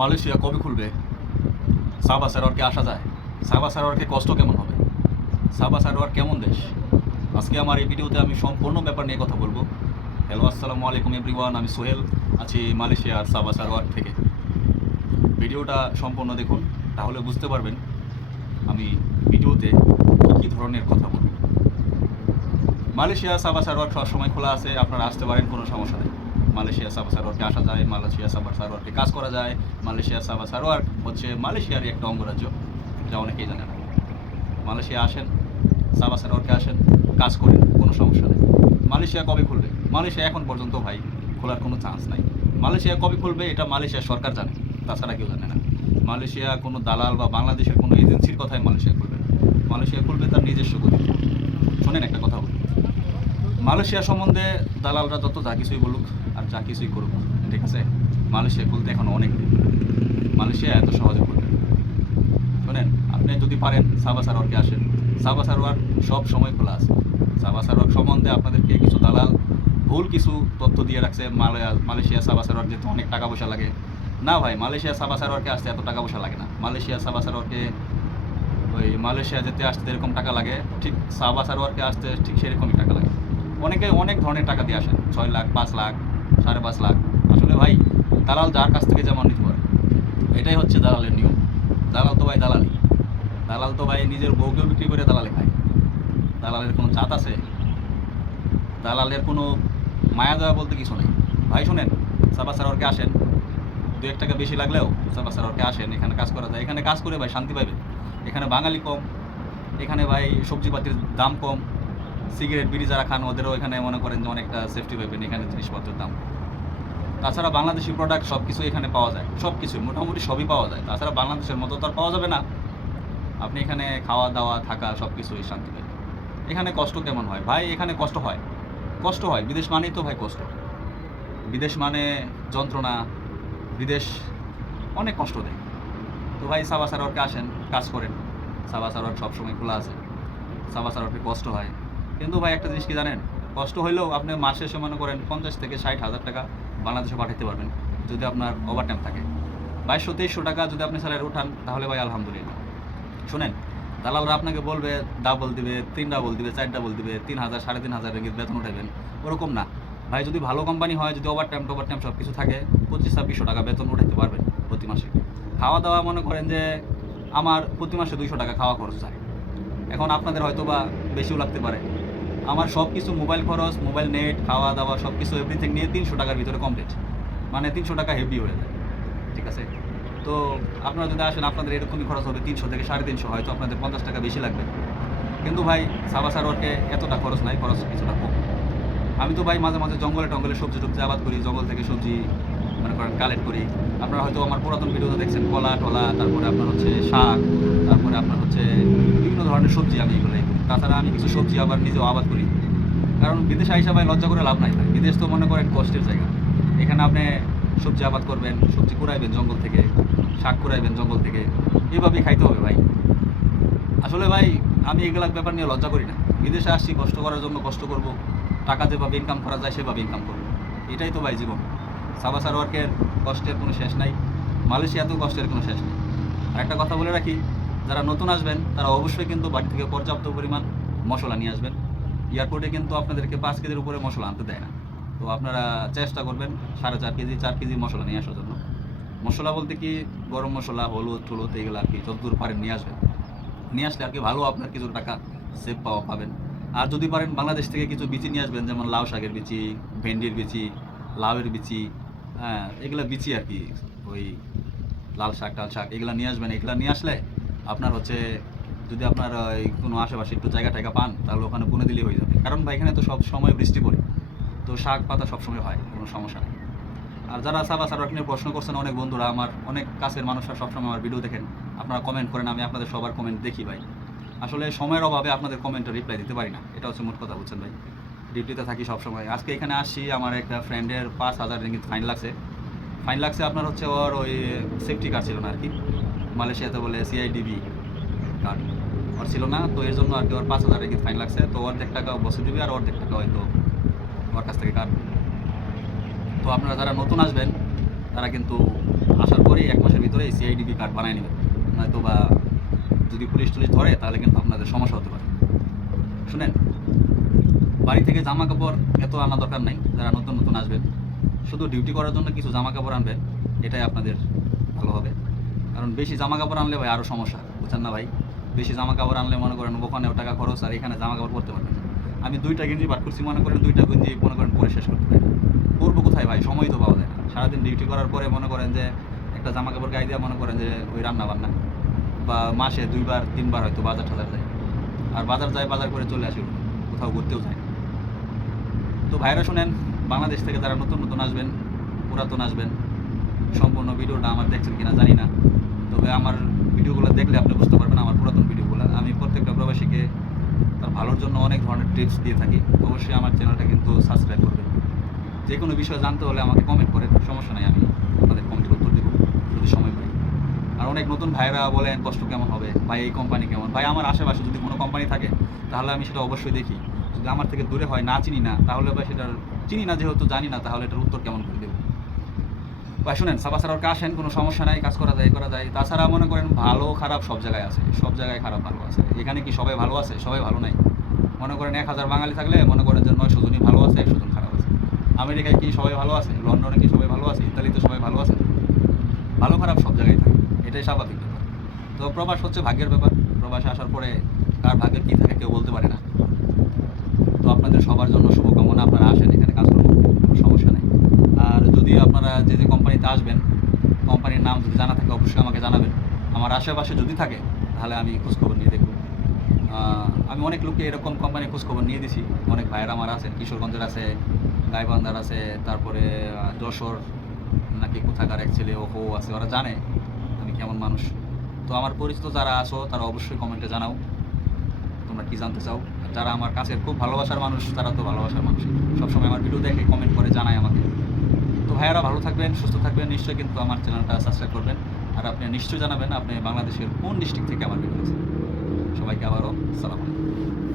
Malaysia কবে খুলবে? সাবা সারোয়ারকে আসা যায়? সাবা সারোয়ারকে কষ্ট কেমন হবে? সাবা সারোয়ার কেমন দেশ? আজকে আমার এই ভিডিওতে আমি সম্পূর্ণ ব্যাপার নিয়ে কথা বলবো। হ্যালো, আসসালামু আলাইকুম এভরিওয়ান, আমি সোহেল, আছি মালয়েশিয়ার সাবা সারোয়ার থেকে। ভিডিওটা সম্পূর্ণ দেখুন, তাহলে বুঝতে পারবেন আমি ভিডিওতে কী ধরনের কথা বলব। মালয়েশিয়া সাবা সারোয়ার সবসময় খোলা আছে, আপনারা আসতে পারেন, কোনো সমস্যা নেই। মালয়েশিয়া সাবা সারোয়ারকে আসা যায়, মালয়েশিয়া সাবা সারোয়ারকে কাজ করা যায়। মালয়েশিয়া সাবা সারোয়ার হচ্ছে মালয়েশিয়ারই একটা অঙ্গরাজ্য, যা অনেকেই জানে না। মালয়েশিয়া আসেন, সাবা সারোয়ারকে আসেন, কাজ করেন, কোনো সমস্যা নেই। মালয়েশিয়া কবে খুলবে? মালয়েশিয়া এখন পর্যন্ত ভাই খোলার কোনো চান্স নাই। মালয়েশিয়া কবে খুলবে এটা মালয়েশিয়া সরকার জানে, তাছাড়া কেউ জানে না। মালয়েশিয়া কোনো দালাল বা বাংলাদেশের কোনো এজেন্সির কথায় মালয়েশিয়া খুলবে না। মালয়েশিয়া খুলবে তার নিজস্ব গতিতে। শোনেন, একটা কথা বলি, মালয়েশিয়া সম্বন্ধে দালালরা যত যা কিছুই বলুক আর যা কিছুই করুক, ঠিক আছে, মালয়েশিয়া খুলতে এখন অনেক দিন। মালয়েশিয়া এত সহজে খুলবে না। শোনেন, আপনি যদি পারেন সাবা সারোয়ারকে আসেন। সাবা সারোয়ার সব সময় খোলা আছে। সাবা সারোয়ার সম্বন্ধে আপনাদেরকে কিছু দালাল ভুল কিছু তথ্য দিয়ে রাখছে। মালয়েশিয়া সাবা সারোয়ার যেতে অনেক টাকা পয়সা লাগে। না ভাই, মালয়েশিয়া সাবা সারোয়ারকে আসতে এত টাকা পয়সা লাগে না। মালয়েশিয়া সাবা সারোয়ারকে ওই মালয়েশিয়া যেতে আসতে যেরকম টাকা লাগে, ঠিক সাবা সারোয়ারকে আসতে ঠিক সেরকমই টাকা লাগে। অনেকে অনেক ধরনের টাকা দিয়ে আসেন, 6 লাখ, 5 লাখ, 5.5 লাখ। আসলে ভাই, দালাল যার কাছ থেকে যেমন নিতে পারে, এটাই হচ্ছে দালালের নিয়ম। দালাল তো ভাই দালালি। দালাল তো ভাই নিজের বউকেও বিক্রি করে দালালে খায়। দালালের কোনো জাত আছে? দালালের কোনো মায়া দয়া বলতে কিছু নেই। ভাই শোনেন, সাবা সারোয়ারকে আসেন, 2-1 টাকা বেশি লাগলেও সাবা সারোয়ারকে আসেন, এখানে কাজ করা যায়। এখানে কাজ করে ভাই শান্তি পাইবেন। এখানে বাঙালি কম, এখানে ভাই সবজিপাতির দাম কম। সিগারেট বিড়ি যারা খান ওদেরও এখানে মনে করেন যে অনেকটা সেফটি পাইবেন এখানে জিনিসপত্রের দাম। তাছাড়া বাংলাদেশি প্রোডাক্ট সব কিছু এখানে পাওয়া যায়, সব কিছু মোটামুটি সবই পাওয়া যায়। তাছাড়া বাংলাদেশের মতো তো আর পাওয়া যাবে না। আপনি এখানে খাওয়া দাওয়া থাকা সব কিছুই শান্তি পাবেন। এখানে কষ্ট কেমন হয় ভাই? এখানে কষ্ট হয়, কষ্ট হয়। বিদেশ মানেই তো ভাই কষ্ট। বিদেশ মানে যন্ত্রণা। বিদেশ অনেক কষ্ট দেয়। তো ভাই সাবা সারোয়ারকে আসেন, কাজ করেন। সাবা সারোয়ার সবসময় খোলা আছে। সাবা সারোয়ারকে কষ্ট হয়, কিন্তু ভাই একটা জিনিস কি জানেন, কষ্ট হইলেও আপনি মাস শেষে মনে করেন 50 থেকে 60 হাজার টাকা বাংলাদেশে পাঠাতে পারবেন, যদি আপনার ওভার টাইম থাকে। 2200-2300 টাকা যদি আপনি স্যালারি উঠান, তাহলে ভাই আলহামদুলিল্লাহ। শুনেন, দালালরা আপনাকে বলবে ডাবল দিবে, 3 ডাবল দিবে, 4 ডাবল দিবে, 3,000 3,500 রিঙ্গিত বেতন উঠাবেন। ওরকম না ভাই। যদি ভালো কোম্পানি হয়, যদি ওভার টাইম সব কিছু থাকে, 2500-2600 টাকা বেতন উঠাতে পারবেন প্রতি মাসে। খাওয়া দাওয়া মনে করেন যে আমার প্রতি মাসে 200 টাকা খাওয়া খরচ যায়। এখন আপনাদের হয়তো বা বেশিও লাগতে পারে। আমার সব কিছু, মোবাইল খরচ, মোবাইল নেট, খাওয়া দাওয়া সব কিছু এভরিথিং নিয়ে 300 টাকার ভিতরে কমপ্লিট। মানে 300 টাকা হেভি হয়ে যায়, ঠিক আছে। তো আপনারা যদি আসেন, আপনাদের এরকমই খরচ হবে 300 থেকে 350, হয়তো আপনাদের 50 টাকা বেশি লাগবে। কিন্তু ভাই সাবা সারোয়ারকে এতটা খরচ নাই, খরচ কিছুটা কম। আমি তো ভাই মাঝে মাঝে জঙ্গলে টঙ্গলে সবজি টবজি আবাদ করি, জঙ্গল থেকে সবজি মনে করেন কালেক্ট করি। আপনারা হয়তো আমার পুরাতন ভিডিওতে দেখছেন কলা টলা, তারপরে আপনার হচ্ছে শাক, তারপরে আপনার হচ্ছে বিভিন্ন ধরনের সবজি আমি এগুলোই করি। তাছাড়া আমি কিছু সবজি আবার নিজেও আবাদ করি। কারণ বিদেশে আইসা ভাই লজ্জা করে লাভ নাই ভাই। বিদেশ তো মনে করেন কষ্টের জায়গা। এখানে আপনি সবজি আবাদ করবেন, সবজি কুড়াইবেন জঙ্গল থেকে, শাক কুড়াইবেন জঙ্গল থেকে, এভাবেই খাইতে হবে ভাই। আসলে ভাই আমি এগুলা ব্যাপার নিয়ে লজ্জা করি না। বিদেশে আসছি কষ্ট করার জন্য, কষ্ট করব, টাকা যেভাবে ইনকাম করা যায় সেভাবে ইনকাম করব। এটাই তো ভাই জীবন। সাবা সারোয়ারকের কষ্টের কোনো শেষ নাই, মালয়েশিয়াতেও কষ্টের কোনো শেষ নেই। আর একটা কথা বলে রাখি, যারা নতুন আসবেন তারা অবশ্যই কিন্তু বাড়ি থেকে পর্যাপ্ত পরিমাণ মশলা নিয়ে আসবেন। এয়ারপোর্টে কিন্তু আপনাদেরকে 5 কেজির উপরে মশলা আনতে দেয় না। তো আপনারা চেষ্টা করবেন 4.5 কেজি 4 কেজি মশলা নিয়ে আসার জন্য। মশলা বলতে কি, গরম মশলা, হলুদ টলুদ, এগুলো আর কি যতদূর পারেন নিয়ে আসবেন। নিয়ে আসলে আর কি ভালো, আপনার কিছু টাকা সেভ পাবেন। আর যদি পারেন বাংলাদেশ থেকে কিছু বিচি নিয়ে আসবেন, যেমন লাউ শাকের বিচি, ভেন্ডির বিচি, লাউয়ের বিচি, হ্যাঁ এগুলো বিচি আর কি, ওই লাল শাক টাল শাক এগুলো নিয়ে আসবেন। এগুলো নিয়ে আসলে আপনার হচ্ছে, যদি আপনার ওই কোনো আশেপাশে একটু জায়গা টায়গা পান, তাহলে ওখানে বুনে দিলেই হয়ে যাবে। কারণ ভাই এখানে তো সব সময় বৃষ্টি পড়ে, তো শাক পাতা সবসময় হয়, কোনো সমস্যা নেই। আর যারা সাবা সারোয়ার নিয়ে প্রশ্ন করছেন, অনেক বন্ধুরা আমার, অনেক কাছের মানুষরা সবসময় আমার ভিডিও দেখেন, আপনারা কমেন্ট করেন, আমি আপনাদের সবার কমেন্ট দেখি ভাই। আসলে সময়ের অভাবে আপনাদের কমেন্টে রিপ্লাই দিতে পারি না, এটা হচ্ছে মোট কথা, বুঝছেন ভাই। ডিউটিতে থাকি সবসময়। আজকে এখানে আসছি, আমার একটা ফ্রেন্ডের 5,000 রিঙ্গিত ফাইন লাগছে। ফাইন লাগছে আপনার হচ্ছে ওর ওই সেফটি কার্ড ছিল না আর কি, মালয়েশিয়াতে বলে সিআইডিবি কার্ড ওর ছিল না, তো এর জন্য আর কি ওর 5,000 রিঙ্গিত ফাইন লাগছে। তো অর্ধেক টাকা বসে দিবি আর অর্ধেক টাকা হয়তো ওর কাছ থেকে কাটবে। তো আপনারা যারা নতুন আসবেন তারা কিন্তু আসার পরেই 1 মাসের ভিতরে সিআইডিবি কার্ড বানিয়ে নেবে, নয়তো বা যদি পুলিশ টুলিশ ধরে তাহলে কিন্তু আপনাদের সমস্যা হতে পারে। শুনেন, বাড়ি থেকে জামা কাপড় এত আনা দরকার নাই। যারা নতুন নতুন আসবেন, শুধু ডিউটি করার জন্য কিছু জামা কাপড় আনবেন, এটাই আপনাদের ভালো হবে। কারণ বেশি জামা কাপড় আনলে ভাই আরও সমস্যা, বুঝছেন না ভাই? বেশি জামা কাপড় আনলে মনে করেন ওখানেও টাকা খরচ, আর এখানে জামা কাপড় পরতে পারবেন না। আমি 2টা গেঞ্জি বার করছি, মনে করেন 2টা গেঞ্জি মনে করেন পরে শেষ করতে পারি, পরবো কোথায় ভাই? সময় তো পাওয়া যায় না। সারাদিন ডিউটি করার পরে মনে করেন যে একটা জামা কাপড় গায়ে দিয়ে মনে করেন যে ওই রান্না বান্না, বা মাসে 2বার 3বার হয়তো বাজার টাজার যায়, আর বাজার যায়, বাজার করে চলে আসি, কোথাও ঘুরতেও যায় না। তো ভাইরা শুনেন, বাংলাদেশ থেকে যারা নতুন নতুন আসবেন, পুরাতন আসবেন, সম্পূর্ণ ভিডিওটা আমার দেখছেন কিনা জানি না, তবে আমার ভিডিওগুলো দেখলে আপনি বুঝতে পারবেন, আমার পুরাতন ভিডিওগুলো আমি প্রত্যেকটা প্রবাসীকে তার ভালোর জন্য অনেক ধরনের টিপস দিয়ে থাকি। অবশ্যই আমার চ্যানেলটা কিন্তু সাবস্ক্রাইব করবেন। যে কোনো বিষয় জানতে হলে আমাকে কমেন্ট করেন, সমস্যা নাই, আমি আপনাদের কমেন্টের উত্তর দেবো যদি সময় পাই। আর অনেক নতুন ভাইরা বলেন কষ্ট কেমন হবে ভাই, এই কোম্পানি কেমন? ভাই আমার আশেপাশে যদি কোনো কোম্পানি থাকে তাহলে আমি সেটা অবশ্যই দেখি। যদি আমার থেকে দূরে হয়, না চিনি না, তাহলে ভাই সেটার চিনি না, যেহেতু জানি না, তাহলে এটার উত্তর কেমন করে দেবো? ভাই শুনেন, সাবা সারারকে আসেন, কোনো সমস্যা নাই, কাজ করা যায়, করা যায়। তাছাড়া মনে করেন ভালো খারাপ সব জায়গায় আছে, সব জায়গায় খারাপ ভালো আছে। এখানে কি সবাই ভালো আছে? সবাই ভালো নাই। মনে করেন 1000 বাঙালি থাকলে মনে করেন যে 900 জনই ভালো আছে, 100 জন খারাপ আছে। আমেরিকায় কি সবাই ভালো আছে? লন্ডনে কি সবাই ভালো আছে? ইতালিতে সবাই ভালো আছে? ভালো খারাপ সব জায়গায় থাকে, এটাই স্বাভাবিক ব্যাপার। তো প্রবাস হচ্ছে ভাগ্যের ব্যাপার। প্রবাসে আসার পরে কার ভাগ্যে কী থাকে কেউ বলতে পারে না। তো আপনাদের সবার জন্য শুভকামনা, আপনারা আসেন, এখানে কাজ করবেন, কোনো সমস্যা নেই। আর যদি আপনারা যে যে কোম্পানিতে আসবেন, কোম্পানির নাম যদি জানা থাকে অবশ্যই আমাকে জানাবেন। আমার আশেপাশে যদি থাকে তাহলে আমি খোঁজখবর নিয়ে দেখব। আমি অনেক লোককে এরকম কোম্পানির খোঁজখবর নিয়ে দিছি। অনেক ভাইয়ের আমার আছেন, কিশোরগঞ্জের আছে, গাইবান্ধার আছে, তারপরে যশোর নাকি কোথাকার এক ছেলে ওহো আছে, ওরা জানে আমি কেমন মানুষ। তো আমার পরিচিত যারা আছো তারা অবশ্যই কমেন্টে জানাও তোমরা কী জানতে চাও। আর যারা আমার কাছের খুব ভালোবাসার মানুষ, তারা তো ভালোবাসার মানুষ, সবসময় আমার ভিডিও দেখে কমেন্ট করে জানায় আমাকে। তো ভাইয়ারা ভালো থাকবেন, সুস্থ থাকবেন, নিশ্চয়ই কিন্তু আমার চ্যানেলটা সাবস্ক্রাইব করবেন। আর আপনি নিশ্চয়ই জানাবেন আপনি বাংলাদেশের কোন ডিস্ট্রিক্ট থেকে আমার ভিডিও আছে। সবাইকে আবারও সালাম আলাইকুম।